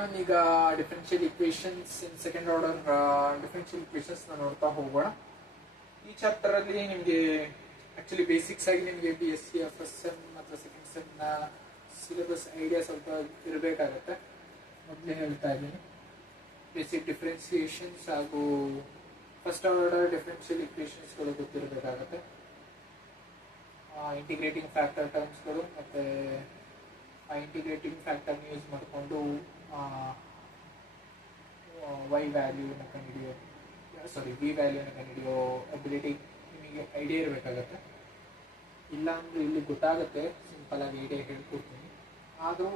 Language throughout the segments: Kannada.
ಎವ್ರಿವನ್. ಈಗ differential equations in second order differential equations ನೋಡ್ತಾ ಹೋಗೋಣ. ಈ ಚಾಪ್ಟರ್ ಅಲ್ಲಿ ನಿಮಗೆ ಆಕ್ಚುಲಿ ಬೇಸಿಕ್ಸ್ ಆಗಿ ನಿಮಗೆ BSc ಫಸ್ಟ್ ಸೆಮ್ ಅಥವಾ ಸೆಕೆಂಡ್ ಸೆಮ್ ನ ಸಿಲೆಬಸ್ ಐಡಿಯಾ ಸ್ವಲ್ಪ ಇರಬೇಕಾಗತ್ತೆ. ಮೊದಲೇ ಹೇಳ್ತಾ ಇದ್ದೀನಿ, ಬೇಸಿಕ್ ಡಿಫರೆನ್ಸಿಯೇಷನ್ಸ್ ಹಾಗೂ ಫಸ್ಟ್ ಆರ್ಡರ್ ಡಿಫರೆನ್ಷಿಯಲ್ ಇಕ್ವೇಷನ್ಸ್ಗಳು ಗೊತ್ತಿರಬೇಕಾಗತ್ತೆ. ಇಂಟಿಗ್ರೇಟಿಂಗ್ ಫ್ಯಾಕ್ಟರ್ ಟರ್ಮ್ಸ್ಗಳು ಮತ್ತೆ ಆ ಇಂಟಿಗ್ರೇಟಿಂಗ್ ಫ್ಯಾಕ್ಟರ್ ಯೂಸ್ ಮಾಡಿಕೊಂಡು ವಿ ವ್ಯಾಲ್ಯೂನ ಕಂಡುಹಿಡಿಯೋ ಅಬಿಲಿಟಿ ನಿಮಗೆ ಐಡಿಯಾ ಇರಬೇಕಾಗತ್ತೆ. ಇಲ್ಲಾಂದ್ರೆ ಇಲ್ಲಿ ಗೊತ್ತಾಗುತ್ತೆ, ಸಿಂಪಲ್ ಆಗಿ ಐಡಿಯಾ ಹೇಳ್ಕೊಡ್ತೀನಿ. ಆದರೂ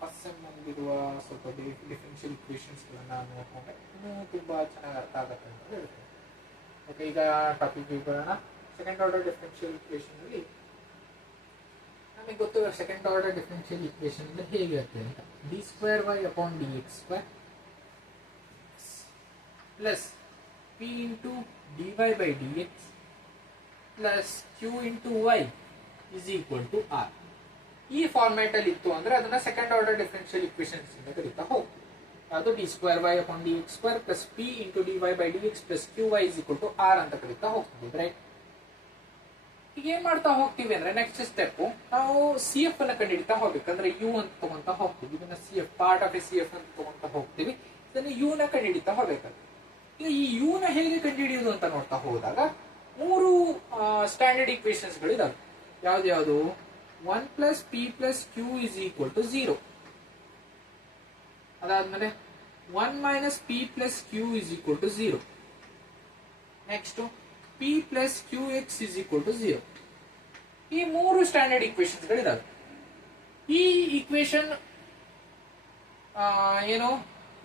ಫಸ್ಟ್ ಸೆಮ್ ನಮಗಿರುವ ಸ್ವಲ್ಪ ಡಿಫರೆನ್ಷಿಯಲ್ ಇಕ್ವೇಷನ್ಸ್ಗಳನ್ನ ನೋಡ್ಕೊಂಡ್ರೆ ಇನ್ನೂ ತುಂಬ ಚೆನ್ನಾಗಿ ಅರ್ಥ ಆಗುತ್ತೆ ಅಂತ ಹೇಳ್ತೀನಿ. ಓಕೆ, ಈಗ ಟಾಪಿಕ್ ಬರೋಣ. ಸೆಕೆಂಡ್ ಆರ್ಡರ್ ಡಿಫರೆನ್ಷಿಯಲ್ ಇಕ್ವೇಷನ್ ಅಲ್ಲಿ ನಮಗೆ ಗೊತ್ತು, ಸೆಕೆಂಡ್ ಆರ್ಡರ್ ಡಿಫರೆನ್ಷಿಯಲ್ ಇಕ್ವೇಷನ್ ಅಂದ್ರೆ ಹೇಗಿರುತ್ತೆ ಅಂತ. d2y/dx² plus p into dy/dx plus q into y is equal to r. ಈ ಫಾರ್ಮ್ಯಾಟ್ ಅಲ್ಲಿ ಇತ್ತು ಅಂದ್ರೆ ಅದನ್ನ ಸೆಕೆಂಡ್ ಆರ್ಡರ್ ಡಿಫರೆನ್ಷಿಯಲ್ ಇಕ್ವೇಷನ್ಸ್ ಅಂತ ಕರೀತಾ ಹೋಗ್ತೀವಿ. ಅದು d2y/dx² plus p into dy/dx plus qy is equal to r ಅಂತ ಕರೀತಾ ಹೋಗ್ತೀವಿ. ರೈಟ್, ಈಗ ಏನ್ ಮಾಡ್ತಾ ಹೋಗ್ತೀವಿ ಅಂದ್ರೆ ನೆಕ್ಸ್ಟ್ ಸ್ಟೆಪ್ ನಾವು CF ಅನ್ನ ಕಂಡುಹಿಡಿತಾ ಹೋಗ್ಬೇಕಂದ್ರೆ u ಅಂತ ತಗೊಂತಾ ಹೋಗ್ತೀವಿ. ಇದನ್ನ CF ಪಾರ್ಟ್ ಆಫ್ CF ಅಂತ ತಗೊಂತಾ ಹೋಗ್ತೀವಿ. ಇದನ್ನ u ನ ಕಂಡುಹಿಡಿತಾ ಹೋಗ್ಬೇಕಂದ್ರೆ ಈಗ ಈ u ನ ಹೇಗೆ ಕಂಡುಹಿಡಿಯೋದು ಅಂತ ನೋಡ್ತಾ ಹೋದಾಗ ಮೂರು ಸ್ಟ್ಯಾಂಡರ್ಡ್ ಇಕ್ವೇಷನ್ಸ್ ಗಳು ಇದಾವೆ. ಯಾವ್ದು 1 plus p plus q is equal to 0. ಅದಾದ್ಮೇಲೆ 1 minus p plus q is equal to 0. Next p plus qx is equal to 0. ಈ ಮೂರು ಸ್ಟ್ಯಾಂಡರ್ಡ್ ಇಕ್ವೇಷನ್ಸ್ ಗಳಿದಾವೆ. ಈ ಇಕ್ವೇಷನ್ ಏನು,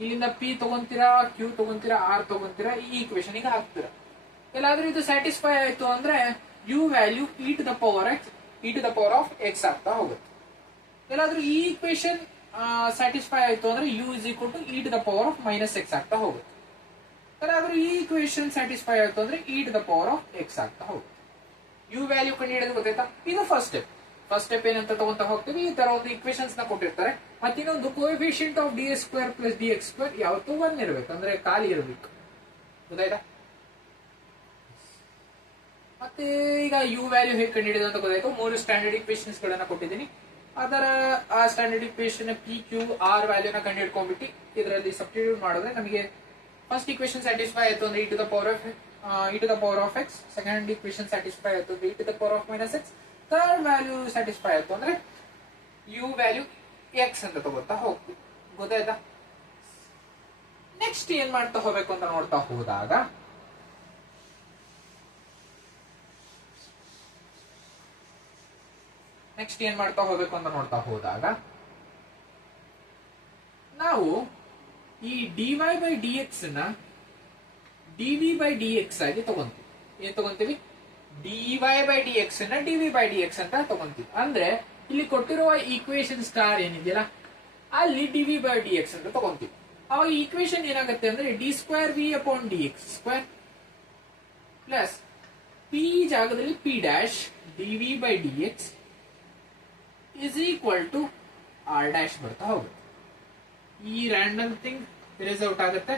ಇಲ್ಲಿಂದ p ತಗೊಂತೀರಾ, q ತಗೊಂತೀರಾ, r ತಗೊಂತೀರಾ, ಈ ಇಕ್ವೇಷನ್ ಗೆ ಹಾಕ್ತೀರಾ. ಎಲ್ಲಾದ್ರೂ ಇದು ಸ್ಯಾಟಿಸ್ಫೈ ಆಯ್ತು ಅಂದ್ರೆ u value e to the power of x ಆಗ್ತಾ ಹೋಗುತ್ತೆ. ಎಲ್ಲಾದ್ರೂ ಈ ಇಕ್ವೇಷನ್ ಸ್ಯಾಟಿಸ್ಫೈ ಆಯ್ತು ಅಂದ್ರೆ u is equal to e to the power of minus x ಆಗ್ತಾ ಹೋಗುತ್ತೆ. ಯಾರಾದ್ರೂ ಈ ಇಕ್ವೇಷನ್ ಸ್ಯಾಟಿಸ್ಫೈ ಆಯ್ತು ಅಂದ್ರೆ e to the power of x ಆಗ್ತಾ ಹೋಗುತ್ತೆ. u ವ್ಯಾಲ್ಯೂ ಕಂಡುಹಿಡಿಯೋದು ಗೊತ್ತಾಯ್ತಾ? ಇದು ಫಸ್ಟ್ ಸ್ಟೆಪ್ ಏನಂತ ತಗೊಂತ ಹೋಗ್ತೀವಿ. ಈ ತರ ಒಂದು ಇಕ್ವೇಷನ್ಸ್ ನ ಕೊಟ್ಟಿರ್ತಾರೆ. ಮತ್ತೆ ಇನ್ನೊಂದು coefficient of ds² plus dx² ಯಾವತ್ತೂ 1 ಇರಬೇಕು, ಅಂದ್ರೆ ಖಾಲಿ ಇರಬೇಕು. ಗೊತ್ತಾಯ್ತಾ? ಮತ್ತೆ ಈಗ u ವ್ಯಾಲ್ಯೂ ಹೇಗೆ ಕಂಡುಹಿಡಿಯೋದು ಅಂತ ಗೊತ್ತಾಯ್ತು. ಮೂರು ಸ್ಟ್ಯಾಂಡರ್ಡ್ ಇಕ್ವೇಷನ್ಸ್ ಗಳನ್ನ ಕೊಟ್ಟಿದ್ದೀನಿ. ಅದರ ಆ standard equation p q r ವ್ಯಾಲ್ಯೂನ ಕಂಡುಹಿಡ್ಕೊಂಡ್ಬಿಟ್ಟು ಇದರಲ್ಲಿ ಸಬ್ಸ್ಟಿಟ್ಯೂಟ್ ಮಾಡಿದ್ರೆ ನಮಗೆ ಫಸ್ಟ್ ಇಕ್ವೇಷನ್ ಸ್ಯಾಟಿಸ್ಫೈ ಆಯ್ತು ಅಂದ್ರೆ e to the power of x. Second equation satisfy ಆಯ್ತು ಅಂದ್ರೆ e to the power of minus x. Third value satisfy ಆಯ್ತು ಅಂದ್ರೆ u ವ್ಯಾಲ್ಯೂ x ಅಂತ ತಗೋತಾ ಹೋಗ್ತೀವಿ. ಗೊತ್ತಾಯ್ತಾ? ನೆಕ್ಸ್ಟ್ ಏನ್ ಮಾಡ್ತಾ ಹೋಗ್ಬೇಕು ಅಂತ ನೋಡ್ತಾ ಹೋದಾಗ ನಾವು ಈ dy/dx ನ dv/dx ಆಗಿ ತಗೊಂತೀವಿ. ಏನ್ ತಗೊಂತೀವಿ? dy/dx ನ dv/dx ಅಂತ ತಗೊಂತೀವಿ. ಅಂದ್ರೆ ಇಲ್ಲಿ ಕೊಟ್ಟಿರುವ ಈಕ್ವೇಶನ್ ಸ್ಟಾರ್ ಏನಿದೆಯಲ್ಲ ಅಲ್ಲಿ dv/dx ಅಂತ ತಗೊಂತೀವಿ. ಅವಾಗ ಈಕ್ವೇಶನ್ ಏನಾಗುತ್ತೆ ಅಂದ್ರೆ d2v/dx² ಪ್ಲಸ್ p ಜಾಗದಲ್ಲಿ p' dv/dx is equal to r' ಬರ್ತಾ ಹೋಗುತ್ತೆ. ಈ ರ್ಯಾಂಡಮ್ ಥಿಂಗ್ ಇರೇಸ್ ಔಟ್ ಆಗುತ್ತೆ,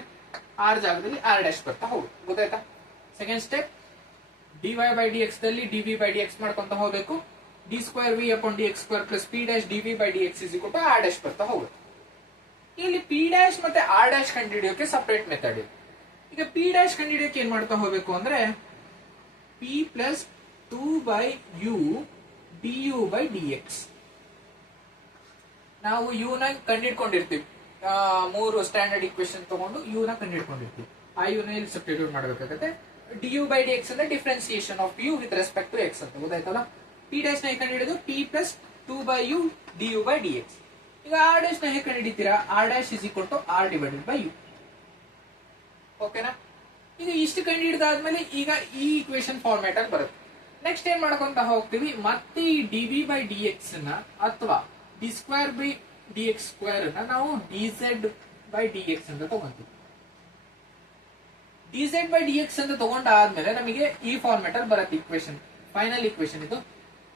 r ಜಾಗದಲ್ಲಿ r' ಬರ್ತಾ ಹೋಗುತ್ತೆ. ಗೊತ್ತಾಯ್ತಾ? ಸೆಕೆಂಡ್ ಸ್ಟೆಪ್ dy/dx ದಲ್ಲಿ dv/dx ಮಾಡ್ಕೊಂತ ಹೋಗ್ಬೇಕು. d2v/dx² plus p' dv/dx is equal to r' ಬರ್ತಾ ಹೋಗುತ್ತೆ. ಇಲ್ಲಿ p' ಮತ್ತೆ r' ಕಂಡುಹಿಡಿಯೋಕೆ ಸಪರೇಟ್ ಮೆಥಡ್ ಇದೆ. ಈಗ p' ಕಂಡುಹಿಡಿಯೋಕೆ ಏನ್ ಮಾಡ್ತಾ ಹೋಗ್ಬೇಕು ಅಂದ್ರೆ p ಪ್ಲಸ್ 2/u du/dx. ನಾವು u ನ ಕಂಡುಹಿಡ್ಕೊಂಡಿರ್ತೀವಿ. ಮೂರು ಸ್ಟ್ಯಾಂಡರ್ಡ್ ಇಕ್ವೇಶನ್ ತಗೊಂಡು u ನ ಕಂಡುಹಿಡ್ಕೊಂಡಿರ್ತೀವಿ. ಆ u ನ ಇಲ್ಲಿ ಸಬ್ಸ್ಟಿಟ್ಯೂಟ್ ಮಾಡಬೇಕಾಗುತ್ತೆ. du/dx ಅಂದ್ರೆ differentiation of u with respect to x ಅಂತ. ಗೊತ್ತಾಯ್ತಲ್ಲ? p' ನ ಹೇಗೆ ಕಂಡುಹಿಡಿಯೋದು? p plus 2/u du/dx. ಈಗ r' ನ ಹೇಗೆ ಕಂಡುಹಿಡಿತೀರಾ? r' is equal to r divided by u. ಓಕೆನಾ? ಈಗ ಇಷ್ಟು ಕಂಡುಹಿಡಿದಾದ್ಮೇಲೆ ಈಗ ಈ ಇಕ್ವೇಶನ್ ಫಾರ್ಮ್ಯಾಟ್ ಅಲ್ಲಿ ಬರುತ್ತೆ. ನೆಕ್ಸ್ಟ್ ಏನ್ ಮಾಡ್ಕೊಂತ ಹೋಗ್ತೀವಿ, ಮತ್ತೆ ಈ dv/dx ನ ಅಥವಾ d2/dx² ನ ನಾವು dz/dx ಅಂತ ತಗೊಂತೀವಿ. dz/dx ಅಂತ ತಗೊಂಡಾದ್ಮೇಲೆ ನಮಗೆ ಈ ಫಾರ್ಮ್ಯಾಟ್ ಅಲ್ಲಿ ಬರುತ್ತೆ ಇಕ್ವೇಶನ್. ಫೈನಲ್ ಇಕ್ವೇಶನ್ ಇದು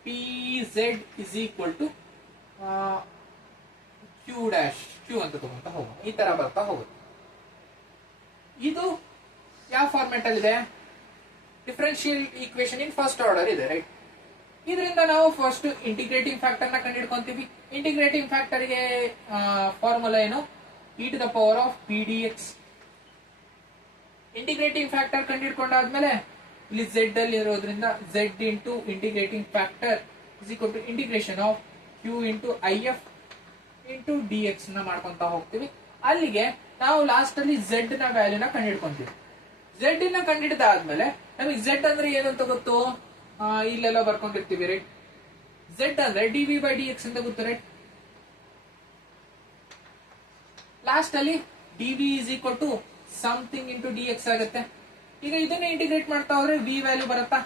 pz is equal to q dash q ಅಂತ ತಗೊಂತ ಹೋಗೋಣ. ಈ ತರ ಬರ್ತಾ ಹೋಗುತ್ತೆ. ಇದು ಯಾವ ಫಾರ್ಮೆಟ್ ಅಲ್ಲಿ ಇದೆ? Differential equation in first order ಇದೆ, ರೈಟ್? ಇದರಿಂದ ನಾವು ಫಸ್ಟ್ ಇಂಟಿಗ್ರೇಟಿಂಗ್ ಫ್ಯಾಕ್ಟರ್ ನ ಕಂಡುಹಿಡ್ಕೊಂತೀವಿ. ಇಂಟಿಗ್ರೇಟಿಂಗ್ ಫ್ಯಾಕ್ಟರ್ ಗೆ ಫಾರ್ಮುಲಾ ಏನು? E to the power of p d x. Integrating factor ಕಂಡುಹಿಡ್ಕೊಂಡಾದ್ಮೇಲೆ ಇಲ್ಲಿ ಝೆಡ್ ಅಲ್ಲಿ ಇರೋದ್ರಿಂದ z into integrating factor is equal to integration of q into I F into d x ನ ಮಾಡ್ಕೊಂತ ಹೋಗ್ತೀವಿ. ಅಲ್ಲಿಗೆ ನಾವು ಲಾಸ್ಟ್ ಅಲ್ಲಿ ಝೆಡ್ ನ ವ್ಯಾಲ್ಯೂನ ಕಂಡುಹಿಡ್ಕೊಂತೀವಿ. ಝೆಡ್ ನ ಕಂಡುಹಿಡಿದಾದ್ಮೇಲೆ ನಮಗೆ ಝೆಡ್ ಅಂದ್ರೆ ಏನು ಅಂತ ಗೊತ್ತು? ಇಲ್ಲೆಲ್ಲ ಬರ್ಕೊಂಡಿರ್ತೀವಿ, ರೈಟ್? ಝೆಡ್ ಅಂದ್ರೆ d v by d x ಅಂತ ಗೊತ್ತು, ರೈಟ್? ಲಾಸ್ಟ್ ಅಲ್ಲಿ d v is equal to something into d x ಆಗುತ್ತೆ. ಈಗ ಇದನ್ನ ಇಂಟಿಗ್ರೇಟ್ ಮಾಡ್ತಾ ಹೋದ್ರೆ ವಿ ವ್ಯಾಲ್ಯೂ ಬರುತ್ತಾ?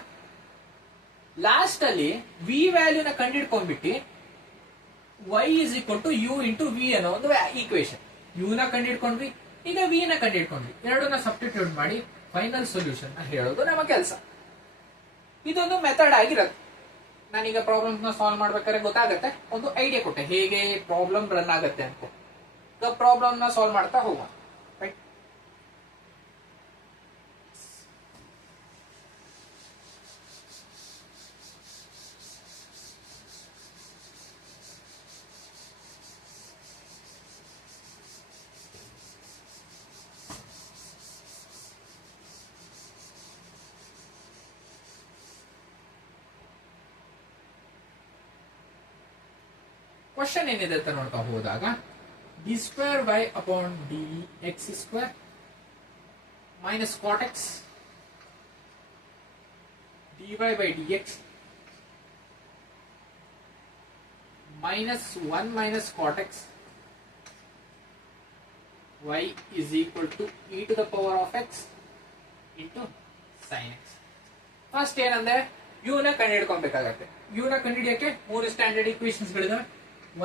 ಲಾಸ್ಟ್ ಅಲ್ಲಿ ವಿ ವ್ಯಾಲ್ಯೂನ ಕಂಡುಹಿಡ್ಕೊಂಡ್ಬಿಟ್ಟು y is equal to u into v ಅನ್ನೋ ಒಂದು ಈಕ್ವೇಶನ್. ಯು ನ ಕಂಡುಹಿಡ್ಕೊಂಡ್ವಿ, ಈಗ ವಿ ನ ಕಂಡುಹಿಡ್ಕೊಂಡ್ವಿ. ಎರಡನ್ನ ಸಬ್ಸ್ಟಿಟ್ಯೂಟ್ ಮಾಡಿ ಫೈನಲ್ ಸೊಲ್ಯೂಷನ್ ಹೇಳೋದು ನಮ್ಮ ಕೆಲಸ. ಇದೊಂದು ಮೆಥಡ್ ಆಗಿರುತ್ತೆ. ನಾನೀಗ ಪ್ರಾಬ್ಲಮ್ಸ್ ನ ಸಾಲ್ವ್ ಮಾಡ್ಬೇಕಾದ್ರೆ ಗೊತ್ತಾಗತ್ತೆ, ಒಂದು ಐಡಿಯಾ ಕೊಟ್ಟೆ ಹೇಗೆ ಪ್ರಾಬ್ಲಮ್ ರನ್ ಆಗುತ್ತೆ ಅಂತ. ಈಗ ಪ್ರಾಬ್ಲಮ್ ನ ಸಾಲ್ವ್ ಮಾಡ್ತಾ ಹೋಗೋಣ, ರೈಟ್? ಕ್ವಶನ್ ಏನಿದೆ ಅಂತ ನೋಡ್ತಾ ಹೋದಾಗ d square y upon d x square minus cot x d y by d x minus 1 minus cot x y is equal to e to the power of x into sine x. First ಏನಂದ್ರೆ ಯು ನ ಕಂಡುಹಿಡ್ಕೊಬೇಕಾಗತ್ತೆ. ಯು ನ ಕಂಡುಹಿಡಿಯಕ್ಕೆ 3 ಸ್ಟ್ಯಾಂಡರ್ಡ್ ಈಕ್ವೇಶನ್ಸ್ ಗಳಿದಾವೆ.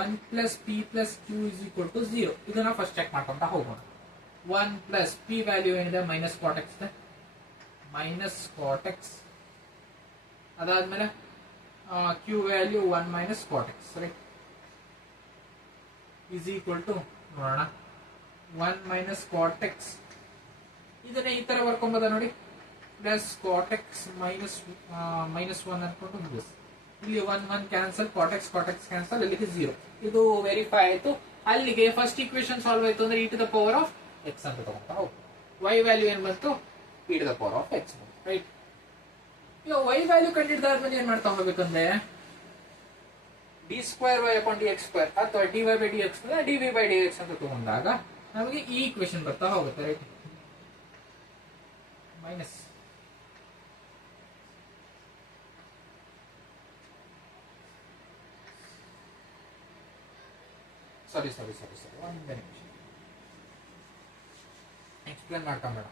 1 plus p plus q is equal to 0. ಇದನ್ನ ಫಸ್ಟ್ ಚೆಕ್ ಮಾಡ್ಕೊಂತ ಹೋಗೋಣ. 1 ಪ್ಲಸ್ ಪಿ ವ್ಯಾಲ್ಯೂ ಏನಿದೆ? Minus cot x, minus cot x. ಅದಾದ್ಮೇಲೆ q value 1 minus cot x, right? Is equal to ನೋಡೋಣ 1 ಮೈನಸ್ ಕಾಟ್ ಎಕ್ಸ್. ಇದನ್ನ ಈ ತರ ಬರ್ಕೊಂಬೋದ ನೋಡಿ, ಪ್ಲಸ್ ಕಾಟ್ ಎಕ್ಸ್ ಮೈನಸ್ 1 ಅನ್ಕೊಂಡು ಪ್ಲಸ್ ಇಲ್ಲಿ 1 ಕ್ಯಾನ್ಸಲ್, ಕಾಟ್ ಎಕ್ಸ್ ಕ್ಯಾನ್ಸಲ್, ಅಲ್ಲಿಗೆ 0. ಇದು ವೆರಿಫೈ ಆಯ್ತು. ಅಲ್ಲಿಗೆ ಫಸ್ಟ್ ಈಕ್ವೇಶನ್ ಸಾಲ್ವ್ ಆಯ್ತು ಅಂದ್ರೆ e to the power of x ಅಂತ ತಗೊಂತ ಹೋಗಿ ವೈ ವ್ಯಾಲ್ಯೂ ಏನ್ ಬಂತು? E to the power of x, right? ಈಗ ವೈ ವ್ಯಾಲ್ಯೂ ಕಂಡಿಡ್ದಾದ್ಮೇಲೆ ಏನ್ ಮಾಡ್ತಾ ಹೋಗ್ಬೇಕಂದ್ರೆ d square y upon d x square ಅಥವಾ d y by d x d v by d x ಅಂತ ತಗೊಂಡಾಗ ನಮಗೆ ಈ ಈಕ್ವೇಶನ್ ಬರ್ತಾ ಹೋಗುತ್ತೆ, ರೈಟ್? ಮೈನಸ್ ಸಾರಿ ಒಂದೇ ನಿಮಿಷ ಎಕ್ಸ್ಪ್ಲೇನ್ ಮಾಡ್ಕೊಂಬೇಡ.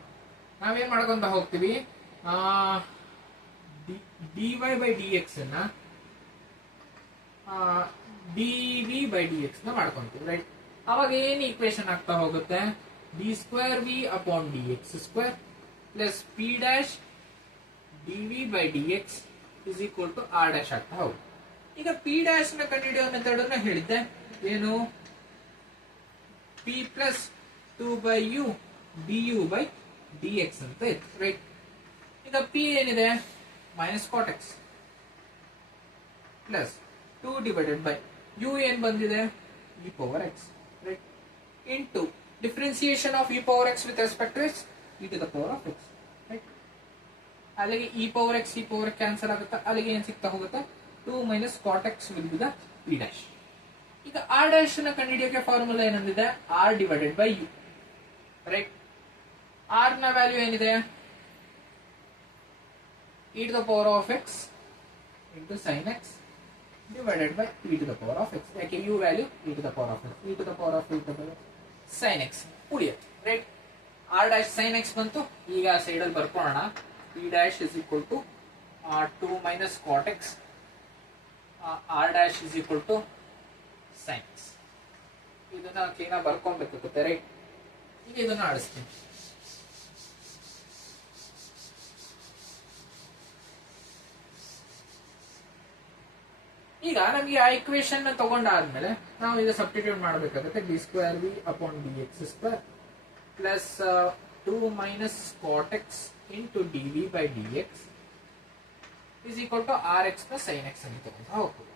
ನಾವೇನ್ ಮಾಡ್ಕೊಂತ ಹೋಗ್ತೀವಿ? D y by d x ಅನ್ನ d v by d x ನ ಮಾಡ್ಕೊಂತೀವಿ, ರೈಟ್? ಅವಾಗ ಏನ್ ಈಕ್ವೇಶನ್ ಆಗ್ತಾ ಹೋಗುತ್ತೆ? D square v upon d x square plus p dash d v by d x is equal to r dash ಆಗ್ತಾ ಹೋಗುತ್ತೆ. ಈಗ ಪಿ ಡ್ಯಾಶ್ ನ ಕಂಡುಹಿಡಿಯೋ ಮೆಥಡ್ ಅನ್ನ ಹೇಳಿದ್ದೆ, ಏನು? P plus 2 by u d u by d x ಅಂತ ಇತ್ತು, ರೈಟ್? ಈಗ ಪಿ ಏನಿದೆ? Minus cot x plus 2 divided by u ಏನ್ ಬಂದಿದೆ? E power x, right? Into differentiation of e power x with respect to x e to the power of x, right? ಅಲ್ಲಿಗೆ ಇ ಪವರ್ ಎಕ್ಸ್ ಕ್ಯಾನ್ಸಲ್ ಆಗುತ್ತೆ. ಅಲ್ಲಿಗೆ ಏನ್ ಸಿಗ್ತಾ ಹೋಗುತ್ತೆ? 2 minus cot x will be the p dash. ಈಗ ಆರ್ ಡ್ಯಾಶ್ ನ ಕಂಡುಹಿಡಿಯೋಕೆ ಫಾರ್ಮುಲಾ ಏನಂದಿದೆ? R divided by u, right? R ನ ವ್ಯಾಲ್ಯೂ ಏನಿದೆ? E to the power of x into sine x divided by e to the power of x. ಯಾಕೆ u value e to the power of x, e to the power of sine x ಉಳಿಯುತ್ತೆ, right? R dash sine x ಬಂತು. ಈಗ ಸೈಡ್ ಅಲ್ಲಿ ಬರ್ಕೊಳ್ಳೋಣ. P dash is equal to 2 minus cot x are dash is equal to sine x. ಇದನ್ನ ಕ್ಲೀನ್ ಆಗಿ ಬರ್ಕೊಬೇಕಾಗುತ್ತೆ, ರೈಟ್? ಈಗ ಇದನ್ನ ಆಡಿಸ್ತೀನಿ. ಈಗ ನಮಗೆ ಆ ಇಕ್ವೇಶನ್ ತಗೊಂಡಾದ್ಮೇಲೆ ನಾವು ಈಗ ಸಬ್ಸ್ಟಿಟ್ಯೂಟ್ ಮಾಡಬೇಕಾಗುತ್ತೆ d square v upon d x square plus 2 minus cot x into d v by d x is equal to r x plus sine x ಅಂತ ತಗೊಂಡು ಹೋಗ್ತದೆ.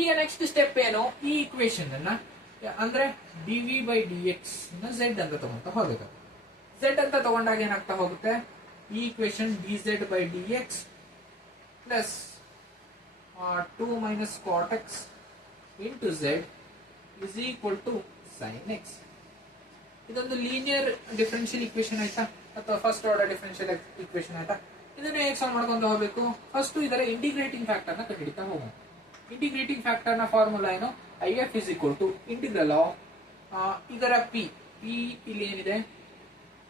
ಈಗ ನೆಕ್ಸ್ಟ್ ಸ್ಟೆಪ್ ಏನು, ಈ ಇಕ್ವೇಶನ್ ಅನ್ನ ಅಂದ್ರೆ d v by d x z ಅಂತ ತಗೊಂತ ಹೋಗಬೇಕು. ಝೆಡ್ ಅಂತ ತಗೊಂಡಾಗ ಏನಾಗ್ತಾ ಹೋಗುತ್ತೆ, ಈ equation d z by d x plus 2 minus cot x into z is equal to sine x. ಇದೊಂದು ಲೀನಿಯರ್ ಡಿಫರೆನ್ಷಿಯಲ್ ಇಕ್ವೇಶನ್ ಆಯ್ತಾ, ಅಥವಾ ಫಸ್ಟ್ ಆರ್ಡರ್ ಡಿಫರೆನ್ಷಿಯಲ್ ಇಕ್ವೇಶನ್ ಆಯ್ತಾ. ಇದನ್ನ ಹೇಗೆ ಸಾಲ್ವ್ ಮಾಡ್ಕೊಂಡು ಹೋಗಬೇಕು, ಫಸ್ಟ್ ಇದರ ಇಂಟಿಗ್ರೇಟಿಂಗ್ ಫ್ಯಾಕ್ಟರ್ ನ ಕಂಡುಹಿಡಿತಾ ಹೋಗೋಣ. ಇಂಟಿಗ್ರೇಟಿಂಗ್ ಫ್ಯಾಕ್ಟರ್ ನ ಫಾರ್ಮುಲಾ ಏನು, I F is equal to integral of ಇದರ ಪಿ ಇಲ್ಲಿ ಏನಿದೆ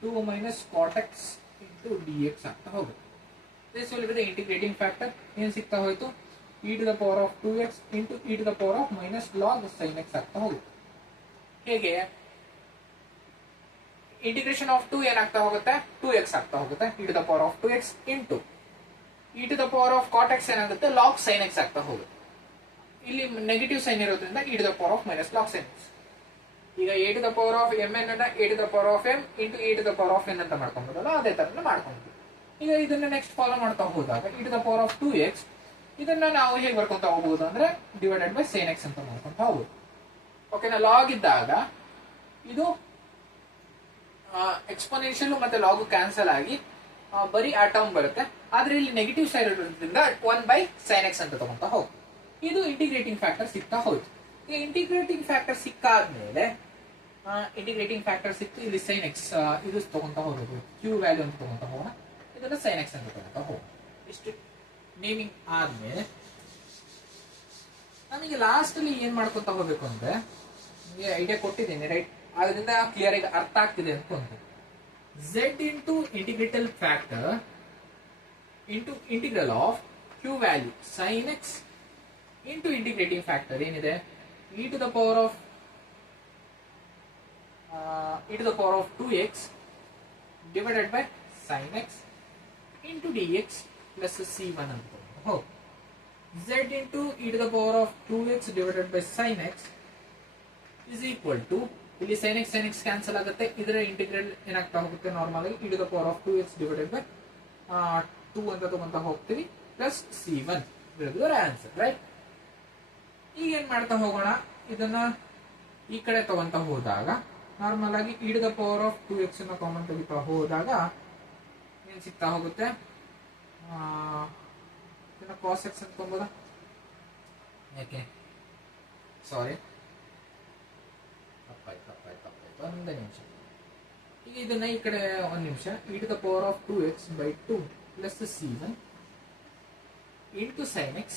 2 minus cot x into d x ಆಗ್ತಾ ಹೋಗುತ್ತೆ. ಇಂಟಿಗ್ರೇಟಿಂಗ್ ಫ್ಯಾಕ್ಟರ್ ಏನ್ ಸಿಗ್ತಾ ಹೋಯ್ತು, e to the power of 2x into e to the power of minus log sin x ಆಗ್ತಾ ಹೋಗುತ್ತೆ. ಹೇಗೆ ಇಂಟಿಗ್ರೇಷನ್ ಆಫ್ 2 ಏನಾಗ್ತಾ ಹೋಗುತ್ತೆ, 2x ಆಗ್ತಾ ಹೋಗುತ್ತೆ, e to the power of 2x into e to the power of cot x ಏನಾಗುತ್ತೆ, log sin x ಆಗ್ತಾ ಹೋಗುತ್ತೆ. ಇಲ್ಲಿ ನೆಗೆಟಿವ್ ಸೈನ್ ಇರೋದ್ರಿಂದ e to the power of minus log sin x. ಈಗ a to the power of mn ಅನ್ನ a to the power of m into e to the power of n ಅಂತ ಮಾಡ್ಕೊಂಡ್ಬಿಡೋಲ್ಲ, ಅದೇ ತರ ಮಾಡ್ಕೊಂಡ್ವಿ. ಈಗ ಇದನ್ನ ನೆಕ್ಸ್ಟ್ ಫಾಲೋ ಮಾಡ್ತಾ ಹೋದಾಗ e to the power of 2x ಇದನ್ನ ನಾವು ಹೇಗೆ ಬರ್ಕೊಂತ ಹೋಗಬಹುದು ಅಂದ್ರೆ ಡಿವೈಡೆಡ್ ಬೈ ಸೈನ್ ಎಕ್ಸ್ ಅಂತ ಮಾಡ್ಕೊಂತ ಹೋಗ್ಬೋದು. ಓಕೆನಾ, ಲಾಗ್ ಇದ್ದಾಗ ಇದು ಎಕ್ಸ್ಪೋನೆನ್ಷಿಯಲ್ ಮತ್ತೆ ಲಾಗ್ ಕ್ಯಾನ್ಸಲ್ ಆಗಿ ಬರೀ ಆ ಟರ್ಮ್ ಬರುತ್ತೆ. ಆದ್ರೆ ಇಲ್ಲಿ ನೆಗೆಟಿವ್ ಸೈಡ್ ಇರೋದ್ರಿಂದ 1 ಬೈ ಸೈನ್ ಎಕ್ಸ್ ಅಂತ ತಗೊಂತ ಹೋಗ್ಬೋದು. ಇದು ಇಂಟಿಗ್ರೇಟಿಂಗ್ ಫ್ಯಾಕ್ಟರ್ ಸಿಗ್ತಾ ಹೋಯ್ತು. ಈ ಇಂಟಿಗ್ರೇಟಿಂಗ್ ಫ್ಯಾಕ್ಟರ್ ಸಿಕ್ಕಾದ್ಮೇಲೆ ಇಂಟಿಗ್ರೇಟಿಂಗ್ ಫ್ಯಾಕ್ಟರ್ ಸಿಕ್ತು, ಇಲ್ಲಿ ಸೈನ್ ಎಕ್ಸ್ ಇದು ತಗೊಂತ ಹೋಗ್ಬೇಕು, ಕ್ಯೂ ವ್ಯಾಲ್ಯೂ ಅಂತ ತಗೊಂತ ಹೋಗೋಣ, ಇದನ್ನ ಸೈನ್ ಎಕ್ಸ್ ಅಂತ ತಗೊಂತ ಹೋಗೋಣ. ಇಷ್ಟು ನೇಮಿಂಗ್ ಆದ್ಮೇಲೆ ನಮಗೆ ಲಾಸ್ಟ್ ಅಲ್ಲಿ ಏನ್ ಮಾಡ್ಕೊಂತ ಹೋಗ್ಬೇಕು ಅಂದ್ರೆ, ನಿಮಗೆ ಐಡಿಯಾ ಕೊಟ್ಟಿದ್ದೇನೆ ರೈಟ್, ಅದರಿಂದ ಕ್ಲಿಯರ್ ಆಗಿ ಅರ್ಥ ಆಗ್ತಿದೆ ಅಂತ. Z into integrating factor into integral of q value sine x into integrating factor ಏನಿದೆ e to the power of 2x divided by sin x into dx plus c1 ಅಂತ. z into e to the power of 2x divided by sin x is equal to, ಇಲ್ಲಿ sin x ಕ್ಯಾನ್ಸಲ್ ಆಗುತ್ತೆ, ಇದರ ಇಂಟಿಗ್ರಲ್ ಏನಾಗ್ತಾ ಹೋಗುತ್ತೆ ನಾರ್ಮಲ್ ಆಗಿ e to the power of 2x divided by 2 ಅಂತ ತಗೊಂತ ಹೋಗ್ತೀವಿ ಪ್ಲಸ್ c1 ಇದರ ಆನ್ಸರ್ ರೈಟ್. ಈಗ ಏನ್ ಮಾಡ್ತಾ ಹೋಗೋಣ, ಇದನ್ನ ಈ ಕಡೆ ತಗೊಂತ ಹೋದಾಗ ನಾರ್ಮಲ್ ಆಗಿ e to the power of 2x ಅನ್ನ ಕಾಮನ್ ತೆಗಿತಾ ಹೋದಾಗ ಏನ್ ಸಿಗ್ತಾ ಹೋಗುತ್ತೆ, cos x ಅನ್ಕೊಂಬೋದಾ, ಯಾಕೆ ಸಾರಿ ತಪ್ಪಾಯ್ತು ಒಂದೇ ನಿಮಿಷ. ಈಗ ಇದನ್ನ ಈ ಕಡೆ ಒಂದ್ ನಿಮಿಷ, e to the power of 2x by 2 plus c1 into sin x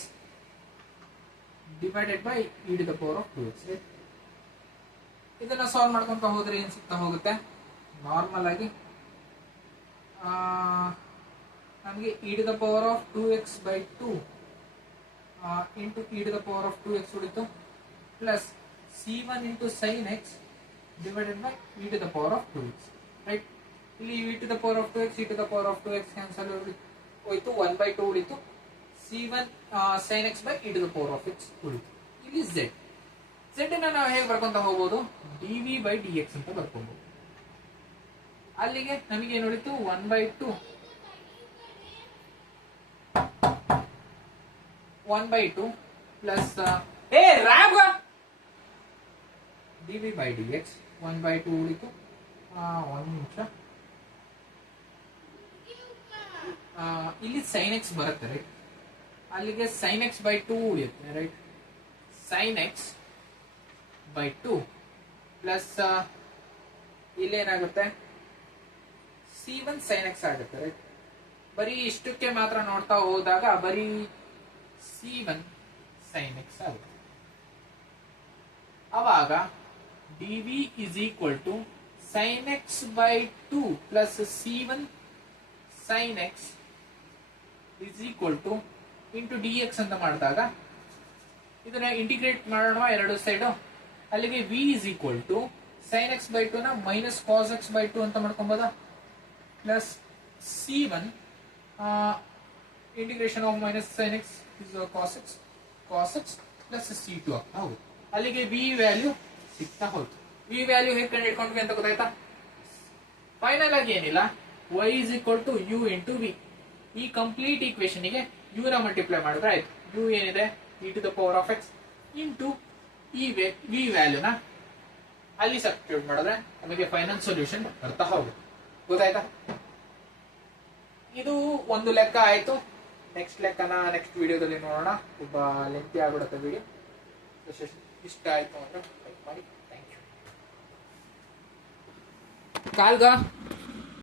divided by e to the power of 2x. ಇದನ್ನ ಸಾಲ್ವ್ ಮಾಡ್ಕೊಂತ ಹೋದ್ರೆ ಏನ್ ಸಿಗ್ತಾ ಹೋಗುತ್ತೆ, ನಾರ್ಮಲ್ ಆಗಿ ನಮಗೆ e to the power of 2x by 2 into e to the power of 2x ಉಳಿತು plus c1 into sin x divided by e to the power of 2x right. ಇಲ್ಲಿ e to the power of 2x e to the power of 2x cancel ಹೋಯ್ತು, 1 by 2 ಉಳಿತು, c1 sin x by e to the power of x ಉಳಿತು. ಇಲ್ಲಿ z ಅನ್ನ ನಾವು ಹೇಗೆ ಬರ್ಕೊಂತ ಹೋಗ್ಬೋದು, dv by dx ಅಂತ ಬರ್ಕೊಬಹುದು. ಅಲ್ಲಿಗೆ ನಮಗೆ ಏನು ಉಳಿತು, 1 by 2 plus dv by dx 1 by 2 ಉಳಿತು. ಒಂದು ನಿಮಿಷ, ಇಲ್ಲಿ sin x ಬರುತ್ತೆ ರೈಟ್, ಅಲ್ಲಿಗೆ sin x by 2 ಉಳಿಯುತ್ತೆ right. sin x by 2 plus ಇಲ್ಲೇನಾಗುತ್ತೆ c1 sin x ಆಗುತ್ತೆ ರೈಟ್. ಬರೀ ಇಷ್ಟಕ್ಕೆ ಮಾತ್ರ ನೋಡ್ತಾ ಹೋದಾಗ ಬರೀ c1 sin x ಆಗುತ್ತೆ. ಅವಾಗ dv is equal to sin x by 2 plus c1 sin x is equal to into dx ಅಂತ ಮಾಡಿದಾಗ ಇದನ್ನ ಇಂಟಿಗ್ರೇಟ್ ಮಾಡೋಣ ಎರಡು ಸೈಡು, ಅಲ್ಲಿಗೆ v is equal to sin x by 2 ನ ಮೈನಸ್ cos x by 2 ಅಂತ ಮಾಡ್ಕೊಂಬೋದಾ, plus c1 integration of minus sin x is cos x plus C2 ಆಗ್ತಾ ಹೋಗುತ್ತೆ. ಅಲ್ಲಿಗೆ ವಿ ವ್ಯಾಲ್ಯೂ ಸಿಗ್ತಾ ಹೋಯ್ತು. ವಿ ವ್ಯಾಲ್ಯೂ ಹೇಗೆ ಕಂಡು ಹಿಡ್ಕೊಂಡ್ವಿ ಅಂತ ಗೊತ್ತಾಯ್ತಾ? ಫೈನಲ್ ಆಗಿ ಏನಿಲ್ಲ, y is equal to u into v. ಈ ಕಂಪ್ಲೀಟ್ ಈಕ್ವೇಶನ್ ಗೆ u ನ ಮಲ್ಟಿಪ್ಲೈ ಮಾಡಿದ್ರೆ ಆಯ್ತು. u ಏನಿದೆ e to the power of x into ಈ ವಿ ವ್ಯಾಲ್ಯೂನ ಅಲ್ಲಿ ಸಬ್ಸ್ಟಿಟ್ಯೂಟ್ ಮಾಡಿದ್ರೆ ನಮಗೆ ಫೈನಲ್ ಸೊಲ್ಯೂಷನ್ ಬರ್ತಾ ಹೋಗುತ್ತೆ. ಗೊತ್ತಾಯ್ತಾ? ಇದು ಒಂದು ಲೆಕ್ಕ ಆಯ್ತು. ನೆಕ್ಸ್ಟ್ ಲೆಕ್ಕನ ನೆಕ್ಸ್ಟ್ ವಿಡಿಯೋದಲ್ಲಿ ನೋಡೋಣ. ತುಂಬಾ ಲೆಂತಿ ಆಗ್ಬಿಡುತ್ತೆ ವಿಡಿಯೋ. ಇಷ್ಟ ಆಯ್ತು ಅಂದ್ರೆ ಲೈಕ್ ಮಾಡಿ. Thank you. ಕಾಲ್ಗ